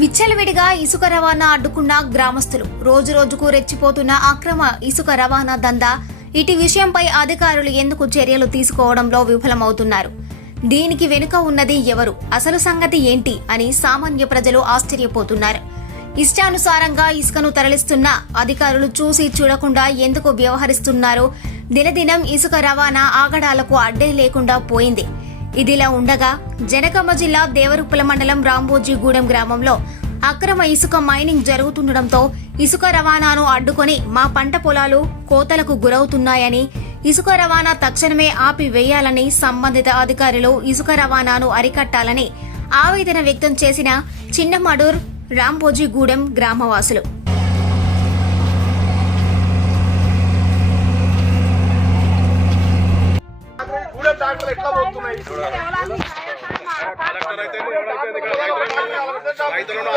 విచ్చలవిడిగా ఇసుక రవాణా అడ్డుకున్న గ్రామస్తులు రోజు రోజుకు రెచ్చిపోతున్న అక్రమ ఇసుక రవాణా దందా ఇటు విషయంపై అధికారులు ఎందుకు చర్యలు తీసుకోవడంలో విఫలమవుతున్నారు? దీనికి వెనుక ఉన్నది ఎవరు? అసలు సంగతి ఏంటి అని సామాన్య ప్రజలు ఆశ్చర్యపోతున్నారు. ఇష్టానుసారంగా ఇసుకను తరలిస్తున్న అధికారులు చూసి చూడకుండా ఎందుకు వ్యవహరిస్తున్నారు? దినదినం ఇసుక రవాణా ఆగడాలకు అడ్డే లేకుండా పోయింది. ఇదిలా ఉండగా జనగామ జిల్లా దేవరుప్పల మండలం రాంబోజీగూడెం గ్రామంలో అక్రమ ఇసుక మైనింగ్ జరుగుతుండటంతో ఇసుక రవాణాను అడ్డుకొని మా పంట పొలాలు కోతలకు గురవుతున్నాయని, ఇసుక రవాణా తక్షణమే ఆపివేయాలని సంబంధిత అధికారులు ఇసుక రవాణాను అరికట్టాలని ఆవేదన వ్యక్తం చేసిన చిన్నమడూర్ రాంబోజీగూడెం గ్రామవాసులు. రైతులను